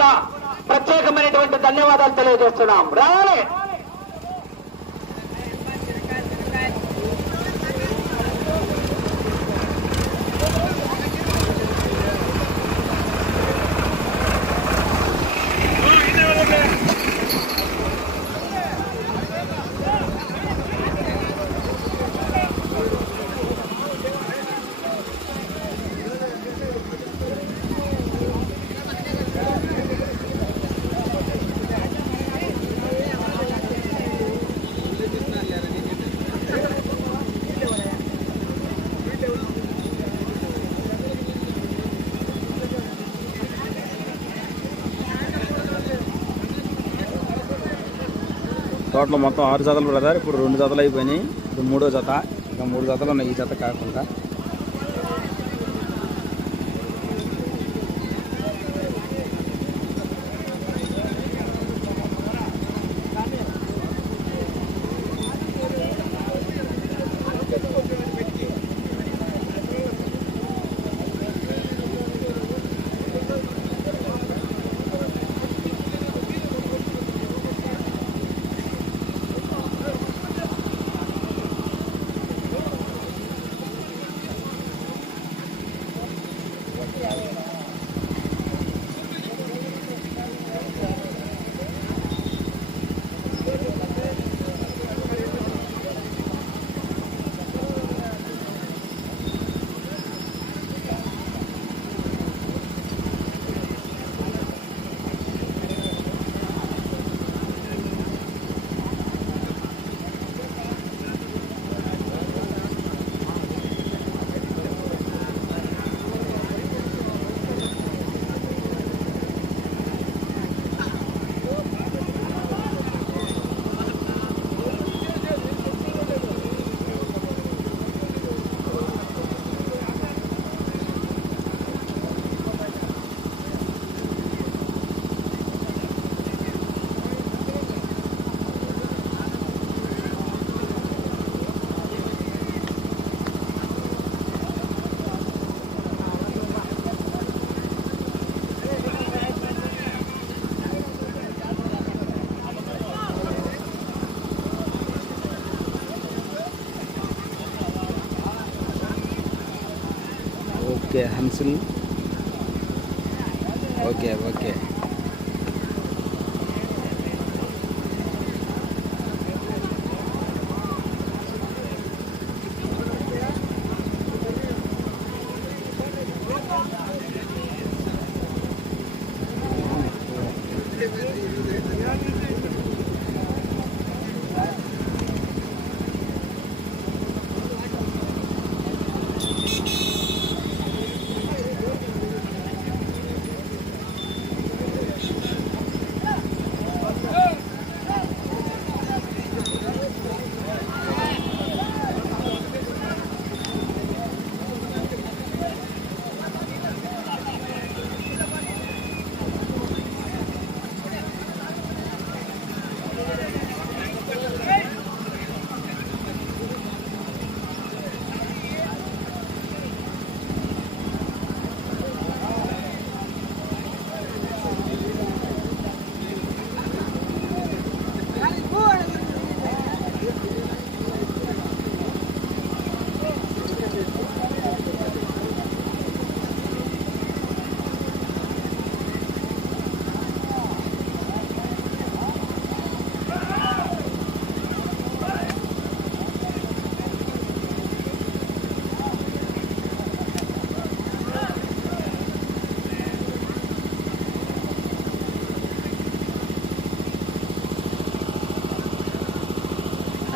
కూడా ప్రత్యేకమైనటువంటి ధన్యవాదాలు తెలియజేస్తున్నాం. రావాలి తోటలో మొత్తం ఆరు జతలు బ్రదర్ ఇప్పుడు రెండు జతలు అయిపోయినాయి. ఇప్పుడు మూడో జత ఇంకా మూడు జతలు ఉన్నాయి. ఈ జత కాకుండా ఓకే హన్సిల్ ఓకే ఓకే.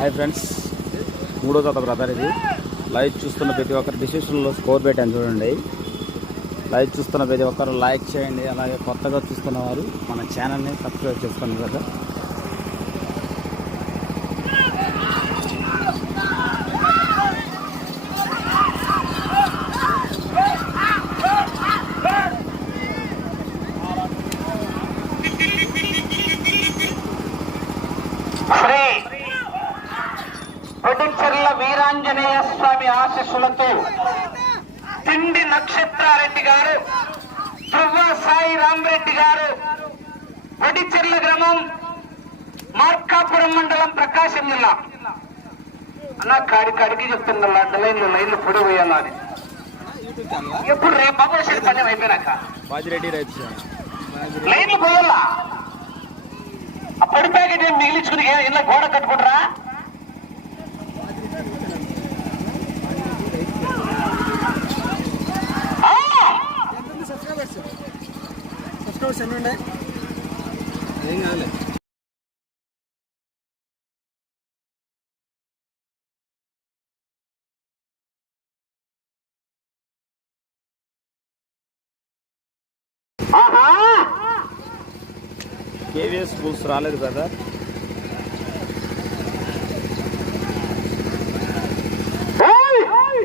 Hi friends. మూడో తాత బ్రదర్ ఇది. లైవ్ చూస్తున్న ప్రతి ఒక్కరు డిసిషన్లో స్కోర్ పెట్టాను చూడండి. లైవ్ చూస్తున్న ప్రతి ఒక్కరు లైక్ చేయండి. అలాగే కొత్తగా చూస్తున్న వారు మన ఛానల్ని సబ్స్క్రైబ్ చేసుకోండి కదా శ్రీ పొడిచెర్ల వీరాంజనేయ స్వామి ఆశీస్సులతో తిండి నక్షత్రారెడ్డి గారు ధ్రువ సాయి రామరెడ్డి గారు వడిచెర్ల గ్రామం మార్కాపురం మండలం ప్రకాశం జిల్లా. అన్న కాడి కాడికి చెప్తున్నా లైన్లు లైన్లు పొడి అని. ఎప్పుడు రేపు బాబు పని అయిపోయినాక. లైన్లు పోయాలా? ఆ పొడి ప్యాకెట్ ఏం మిగిలించుకుని ఇళ్ళ గోడ కట్టుకుంటారా? సబ్స్క్రైబర్స్ ఎన్ని ఉన్నాయి? ఏం కావాలి ఆహా! కేవీఎస్ స్కూల్స్ రాలేదు కదా ఏయ్!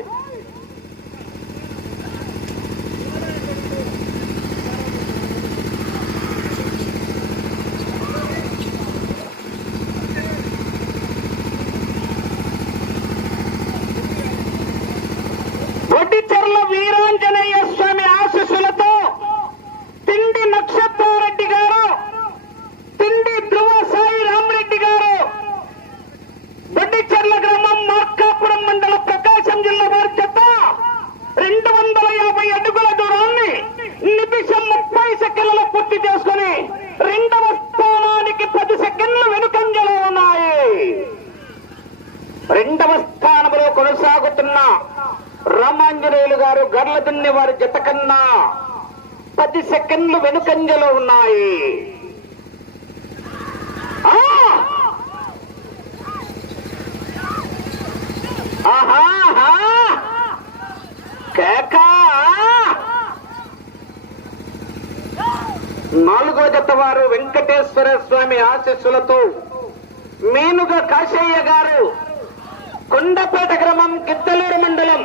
వడ్డిచెర్ల వీరాంజనేయ స్వామి ఆశీస్సులతో తిండి నక్షత్రారెడ్డి గారు తిండి ధ్రువ సాయి రామరెడ్డి గారు వడ్డిచెర్ల గ్రామం మార్కాపురం మండల ప్రకాశం జిల్లా వారి చెత్త రెండు వందల యాభై అడుగుల దూరాన్ని నిమిషం ముప్పై సెకండ్లలో పూర్తి చేసుకుని రెండవ స్థానానికి పది సెకండ్లు వెనుకంజలో ఉన్నాయి రెండవ స్థానంలో కొనసాగుతున్న రామాంజనేయులు గారు గర్ల దున్ని వారి జత కన్నా పది సెకండ్లు వెనుకంజలో ఉన్నాయి. నాలుగో జత వారు వెంకటేశ్వర స్వామి ఆశీస్సులతో మేనుగా కాశయ్య గారు కొండపేట గ్రామం గిద్దలూరు మండలం.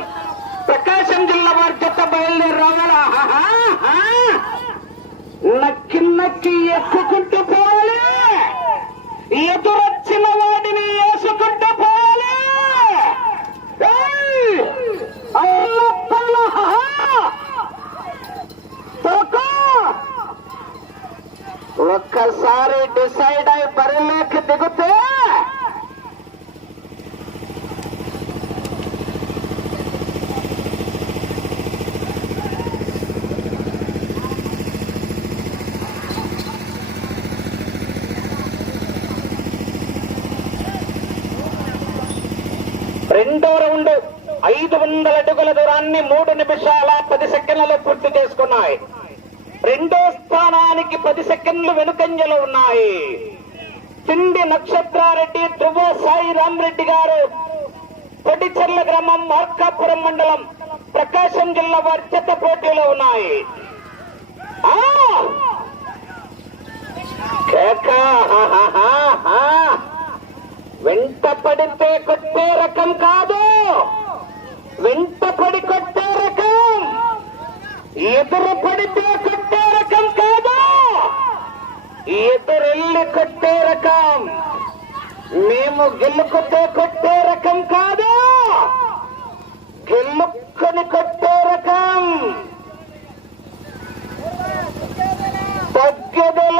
ప్రకాశం జిల్లా వారి జత బయలుదేరి రావాలా? నక్కి నక్కి ఎక్కుకుంటూ పోవాలి. ఎదురొచ్చిన వాడిని వేసుకుంటూ పోవాలి. ఒక్కసారి డిసైడ్ అయి బరిలోకి దిగితే రెండో రౌండ్ ఐదు వందల అడుగుల దూరాన్ని మూడు నిమిషాల పది సెకండ్లలో పూర్తి చేసుకున్నాయి. రెండో స్థానానికి పది సెకండ్లు వెనుకంజలో ఉన్నాయి. తిండి నక్షత్రారెడ్డి ధ్రువ సాయి రామరెడ్డి గారు పొడిచెర్ల గ్రామం మార్కాపురం మండలం ప్రకాశం జిల్లా వారి చెత్త పోటీలో ఉన్నాయి. వెంట పడితే కొట్టే రకం కాదు. వెంటపడి కొట్టే రకం. ఎదురు పడితే కొట్టే రకం కాదు. ఎదురెళ్ళి కొట్టే రకం. మేము గెలుకుతే కొట్టే రకం కాదు. గెలుక్కొని కొట్టే రకం. తగ్గదల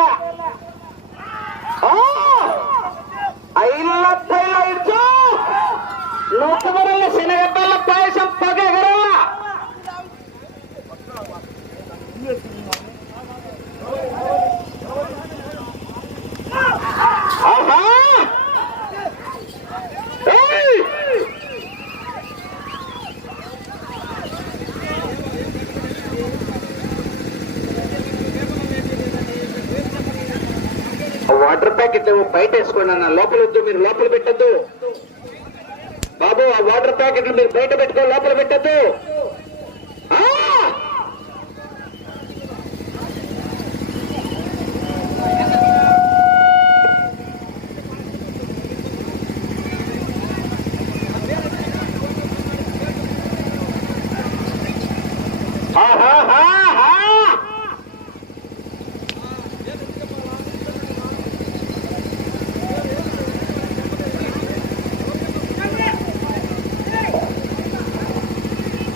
ఐల్ల తైల ఇడ్చు శనగడ్డల పాయసం పగగరల్ల ఆహా! వాటర్ ప్యాకెట్ బయట వేసుకోండి అన్న. లోపల వద్దు మీరు లోపల పెట్టద్దు. వాటర్ ప్యాకెట్లు మీరు బయట పెట్టుకో లోపల పెట్టద్దు ఆ! ఆహాహాహా!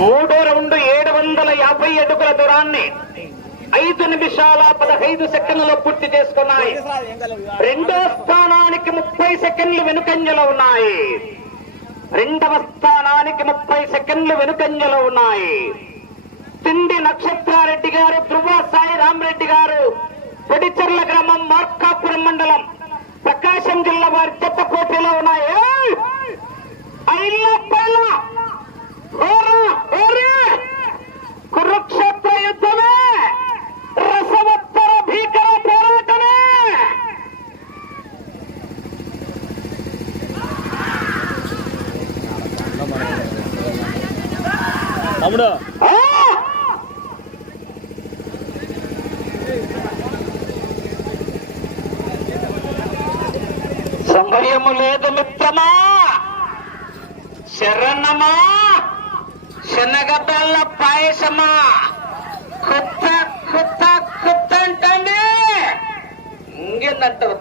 మూడో రౌండ్ ఏడు వందల యాభై అడుగుల దూరాన్ని ఐదు నిమిషాల పదహైదు సెకండ్లలో పూర్తి చేసుకున్నాయి. రెండో స్థానానికి ముప్పై సెకండ్లు వెనుకంజలో ఉన్నాయి. రెండవ స్థానానికి ముప్పై సెకండ్లు వెనుకంజలో ఉన్నాయి. తిండి నక్షత్రారెడ్డి గారు ధృవ సాయి రామరెడ్డి గారు పొడిచెర్ల గ్రామం మార్కాపురం మండలం ప్రకాశం జిల్లా వారి చెత్త పోటీలో ఉన్నాయి పైలా! కురుక్షేత్ర యుద్ధమే! రసవత్తర భీకర పోరాటమే! తమ్ముడు. ఆ! సమయము లేదు మిత్రమా. శరణమా. శనగబెల్ల పాయసమా? కుత్త కుత్త కుత్త అంటండి. ఇంకేందంటారు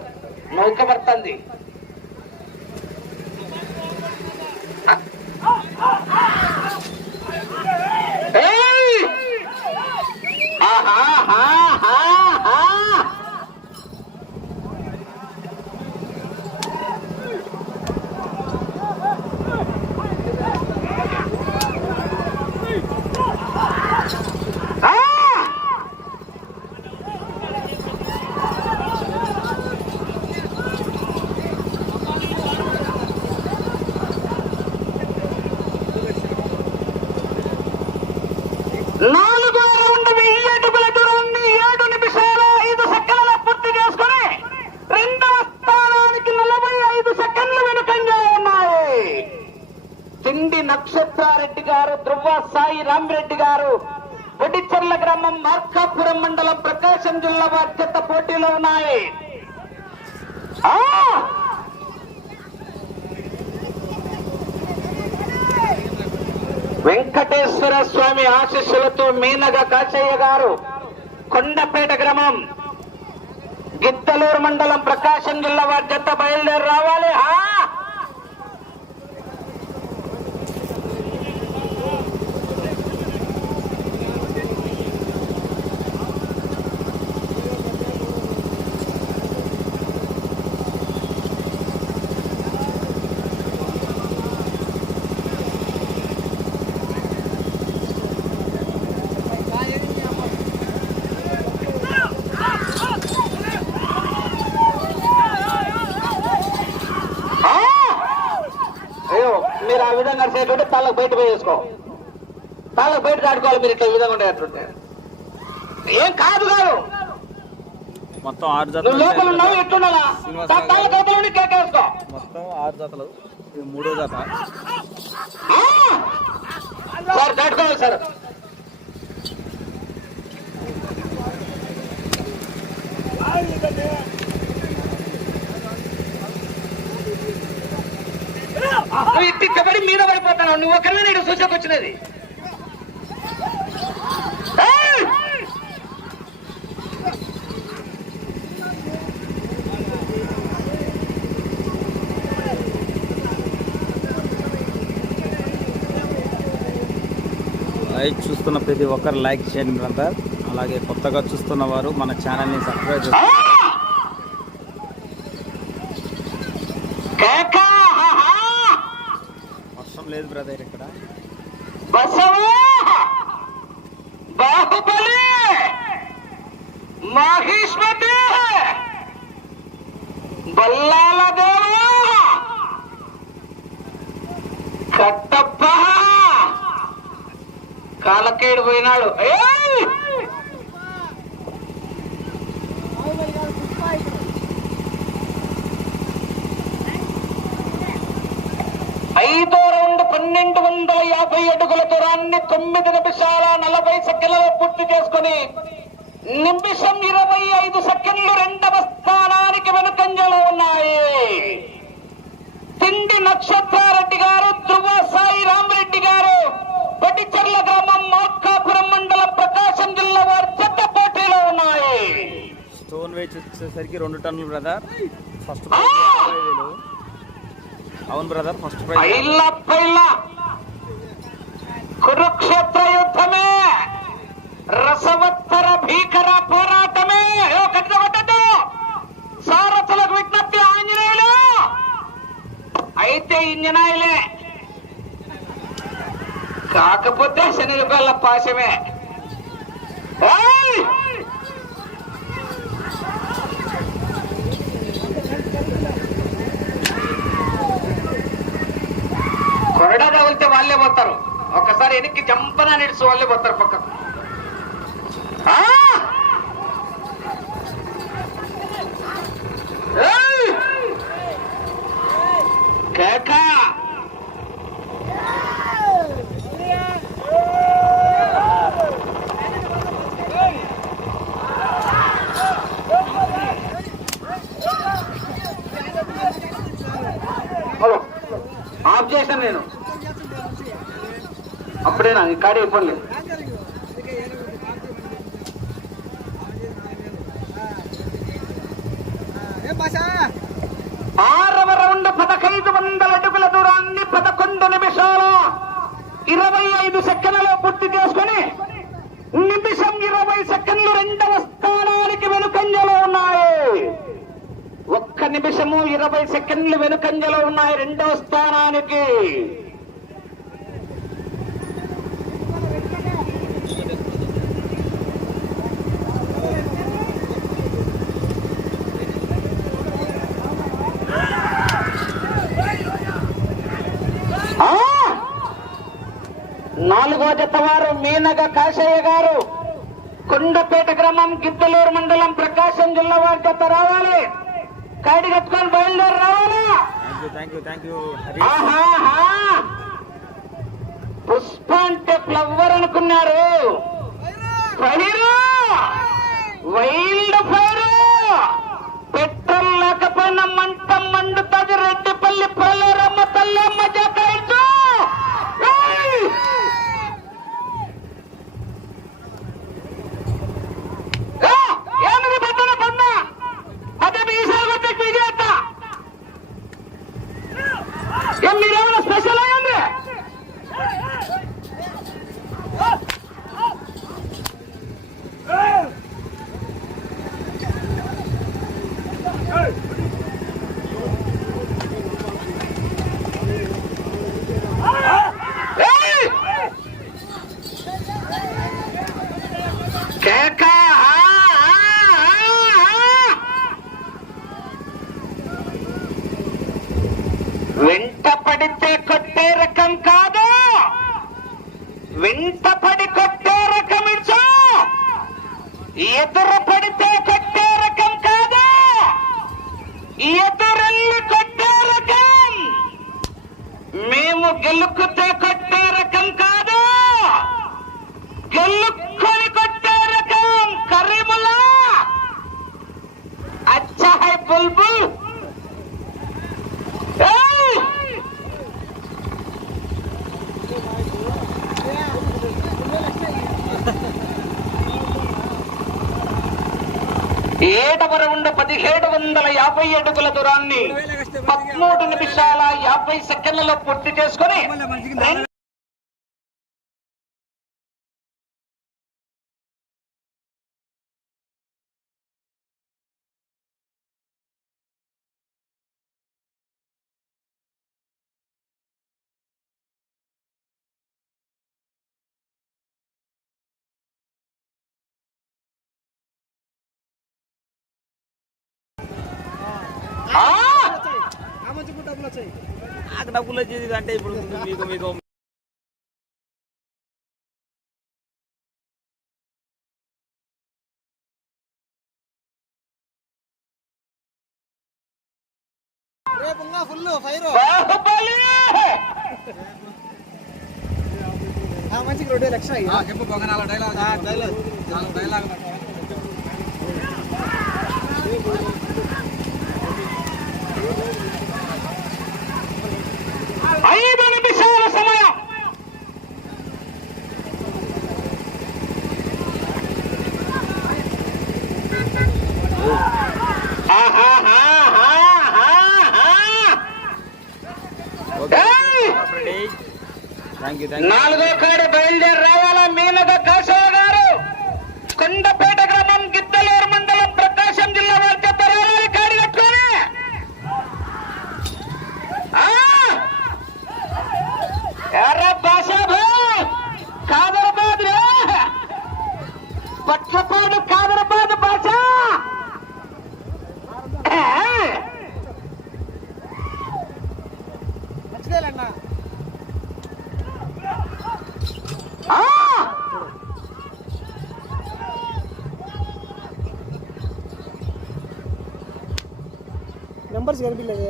నౌక పడుతుంది ఏయ్! ఆహా, ఆహా, ఆహా. ఆ! నాలుగో రౌండ్ వెయ్యి అడుగుల దూరాన్ని ఏడు నిమిషాల ఐదు సెకండ్ల పూర్తి చేసుకుని రెండవ స్థానానికి నలభై ఐదు సెకండ్లు వెనుకంగా ఉన్నాయి తిండి నక్షత్రారెడ్డి గారు ధృవ సాయి రామరెడ్డి గారు పొడిచెర్ల గ్రామం మార్కాపురం మండలం ప్రకాశం జిల్లా వారి చెత్త పోటీలో ఉన్నాయి ఆ! వెంకటేశ్వర స్వామి ఆశీస్సులతో మీనగ కాచయ్య గారు కొండపేట గ్రామం గిద్దలూరు మండలం ప్రకాశం జిల్లా వారి జత బయలుదేరి రావాలి ఆ! ఆ! అయ్యో మీరు ఆ విధంగా బయట పోయేసుకో తాళ్ళకు బయట దాటుకోవాలి మీరు ఇట్లా ఈ విధంగా ఉండేటుంటే ఏం కాదు కాదు. మొత్తం ఆరు నువ్వు జతలు లోపల ఉన్నావు ఎట్లున్నా తాళ్ళకు అవతల ఉండి కేకేసుకో మొత్తం ఆరు జతలు. ఇది మూడో జత! సార్ దాటుకోవాలి సార్. నువ్వు ఇట్టి కబడి మీద పడిపోతావు నువ్వు ఒకరిని నేను సూచకు వచ్చినది. లైక్ చూస్తున్న ప్రతి ఒక్కరు లైక్ చేయండి బ్రదర్ అలాగే కొత్తగా చూస్తున్న వారు మన ఛానల్ని సబ్స్క్రైబ్ ఆ! చేసుకోండి కేకా! ఆహా! వర్షం లేదు బ్రదర్ ఇక్కడ బసవా బాహుబలి మహిష్మతి బల్లాల దేవా! కట్టప్ప కాలకేడు పోయినాడు. ఐదు యాభై అడుగుల దూరాన్ని తొమ్మిది నిమిషాల నలభై సెకండ్లలో పూర్తి చేసుకుని నిమిషం ఇరవై ఐదు సెకండ్లు రెండవ స్థానానికి వెనుకంజలో ఉన్నాయి. తిండి నక్షత్రారెడ్డి గారు ధృవ సాయి రామరెడ్డి గారు పటిచర్ల గ్రామం మార్కాపురం మండలం ప్రకాశం జిల్లా వారి చెత్త పోటీలో ఉన్నాయి. స్టోన్ వెయిట్ వచ్చేసరికి రెండు టన్నులు బ్రదర్. ఫస్ట్ అవును బ్రదర్ ఫస్ట్ ప్రైజ్. కురుక్షేత్ర యుద్ధమే రసవత్తర భీకర పోరాటమే! అయ్యో, కట్టిన కొట్టద్దు! సారథులకు విజ్ఞప్తి ఆంజనేయులు! అయితే ఇంజనాయిలే కాకపోతే శనిగొల్ల పాశమే! కొరడా తగిలితే వాళ్ళే పోతారు. ఒకసారి వెనక్కి చంపన నిడిచి వాళ్ళే పోతారు పక్క ఆ! కేక! అప్పుడేనా ఈ ఆరవ రౌండ్ పదహైదు వందల అడుగుల దూరాన్ని పదకొండు నిమిషాల ఇరవై ఐదు సెకండ్లలో పూర్తి చేసుకుని నిమిషం ఇరవై సెకండ్లు రెండవ స్థానానికి వెనుకంజలో ఉన్నాయి. ఒక్క నిమిషము ఇరవై సెకండ్లు వెనుకంజలో ఉన్నాయి రెండవ స్థానానికి ఆ! జత వారు మీనగ కాశయ్య గారు. కొండపేట గ్రామం గిద్దలూరు మండలం ప్రకాశం జిల్లా వారి జత రావాలి. కాడి కట్టుకొని బయలుదేరి రావాలా! పుష్ప అంటే ఫ్లవర్ అనుకున్నారు. ఫైరు. Wild fire. పెట్రోల్ లేకపోయినా మంట మండుతుంది రెడ్డిపల్లి పోలేరమ్మ తల్లమ్మ జకాయించు ఏయ్! ఏ, ఏమిది బద్దల కొండ అదే మీ సాగుతే విజేత ఏం మీరేమైనా స్పెషల్ అయ్యండి ఏయ్! కేక ఆ, ఆ, ఆ, ఆ. వెంట పడితే కొట్టే రకం కాదు వెంట పడి కొట్టే రకం ఇచ్చు ఎదురు పడితే కొట్టే రకం కాదు ఎదురెళ్ళి కొట్టే రకం. మేము గెలుకుతే కొట్టే రకం కాదు. గెలుక్కొని కొట్టే రకం కరీముల్లా అచ్చా హై బుల్బుల్. ఏడవ రౌండ్ పదిహేడు వందల యాభై అడుగుల దూరాన్ని పదమూడు నిమిషాల యాభై సెకండ్లలో పూర్తి చేసుకుని నాకు డబ్బులు వచ్చేది అంటే ఇప్పుడు మీకు మీకు ఫుల్ ఫైర్ బాహుబలి ఆ మంచికి రెండు ఎక్స్ట్రా చెప్పు పొగనాల డైలాగ్ డైలాగ్ డైలాగ్ ఐదు నిమిషాల సమయం. నాలుగో కాడు బయలుదేరి రావాలా? మీనగ కాశయ్య కోర్లు కాదనబాదు భాష నంబర్స్ కనిపించలేదు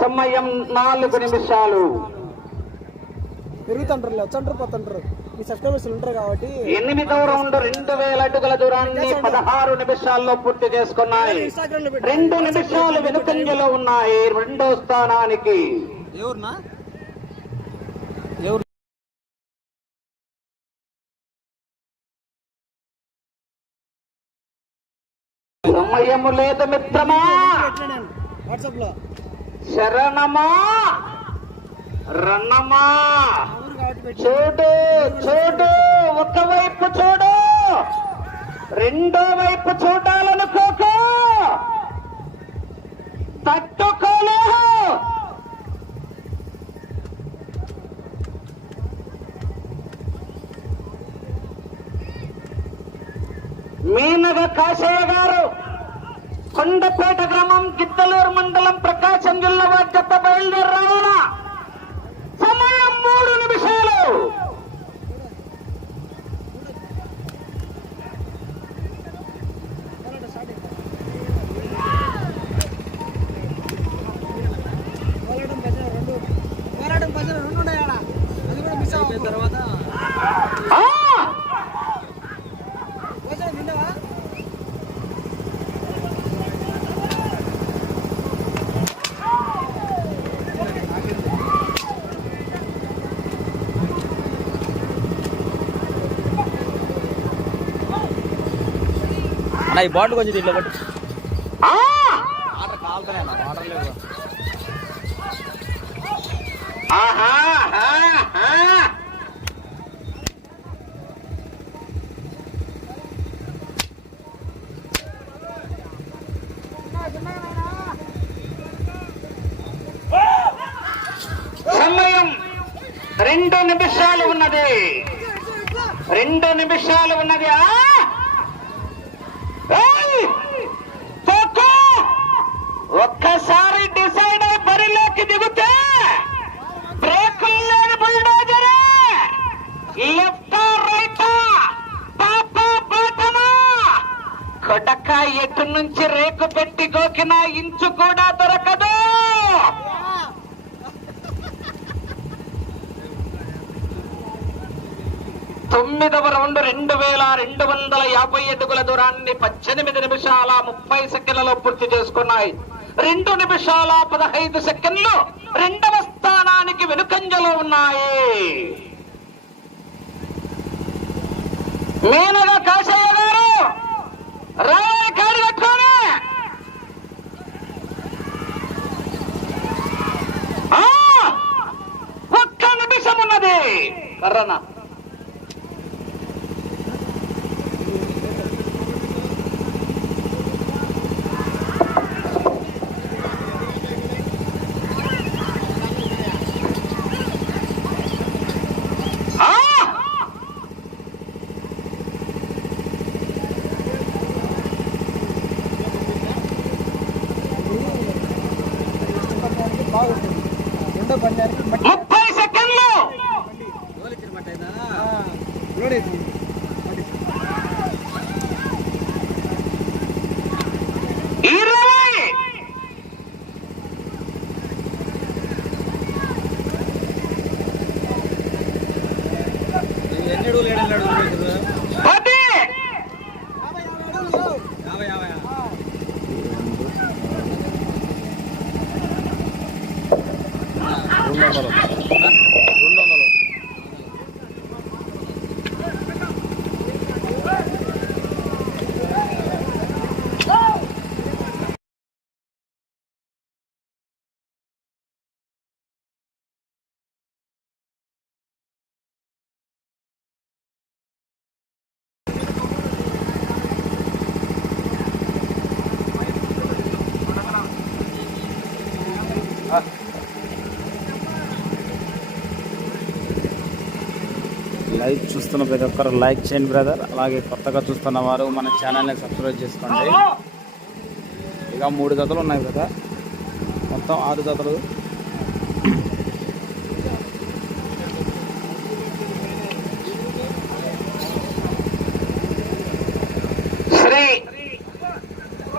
సమయం నాలుగు నిమిషాలు. పెరుగుతుంటారు వచ్చంటారు పోతుంటారు మీ సబ్స్క్రైబర్స్ ఉంటారు కాబట్టి ఎనిమిదవ రౌండ్ రెండు వేల అడుగుల దూరాన్ని పదహారు నిమిషాల్లో పూర్తి చేసుకున్నాయి. రెండు నిమిషాలు వెనుకంజలో ఉన్నాయి. రెండో స్థానానికి. ఎవరునా? ఎవరు సమయము లేదు మిత్రమా. శరణమా. పెట్టి చూడు చూడు ఒకవైపు చూడు. రెండో వైపు చూడాలనుకోక. తట్టుకోలేవు. మీనగ కాశయ్య గారు కొండపేట గ్రామం గిద్దలూరు మండలం ప్రకాశం జిల్లా వాద్యత బయలుదేరి రావాలా అన్న ఈ బాటిల్ కొంచెం దీంట్లో పట్టు! వాటర్ వాటర్ లేవు! సమయం రెండు నిమిషాలు ఉన్నది రెండు నిమిషాలు ఉన్నది ఆ! కొడక ఎటు నుంచి రేకు పెట్టి గోకినా ఇంచు కూడా దొరకదు. తొమ్మిదవ రౌండ్ రెండు వేల రెండు వందల యాభై అడుగుల దూరాన్ని పద్దెనిమిది నిమిషాల ముప్పై సెకండ్లలో పూర్తి చేసుకున్నాయి. రెండు నిమిషాల పదహైదు సెకండ్లు రెండవ స్థానానికి వెనుకంజలో ఉన్నాయి. మీనగా కాశయ్య గారు రావాలి కాడి కట్టుకొని ఆ! ఒక్క నిమిషం ఉన్నది కర్రనా ఆ! బాగుంటుంది రెండో పందానికి మట్టి ముప్పై సెకండ్లు లోడ్ అవుతుంది ఇరవై ఎన్ని అడుగులు ఏడు అడుగులు పది యాభై యాభై రెండు వందలు రెండు వందలు లైవ్ చూస్తున్న ప్రతి ఒక్కరు లైక్ చేయండి బ్రదర్. అలాగే కొత్తగా చూస్తున్న వారు మన ఛానల్ని సబ్స్క్రైబ్ చేసుకోండి. ఇక మూడు జతలు ఉన్నాయి కదా మొత్తం ఆరు జతలు. శ్రీ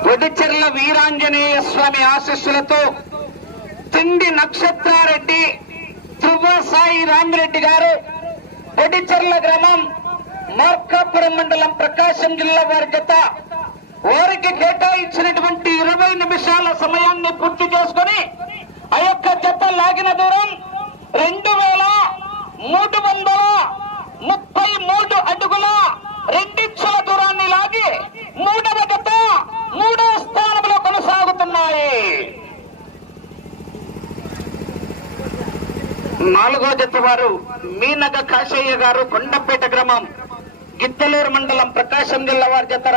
పొడిచెర్ల వీరాంజనేయ స్వామి ఆశీస్సులతో తిండి నక్షత్రారెడ్డి ధ్రువ సాయి రామిరెడ్డి గారు పొడిచెర్ల గ్రామం మార్కాపురం మండలం ప్రకాశం జిల్లా వారి జత. వారికి కేటాయించినటువంటి ఇరవై నిమిషాల సమయాన్ని పూర్తి చేసుకొని ఆ యొక్క జత లాగిన దూరం రెండు వేల మూడు వందల ముప్పై మూడు అడుగుల రెండించుల దూరాన్ని లాగి మూడవ జత మూడవ స్థానంలో కొనసాగుతున్నాయి. నాలుగో జత వారు మీనగ కాశయ్య గారు కొండపేట గ్రామం గిత్తలూరు మండలం ప్రకాశం జిల్లా వారి జత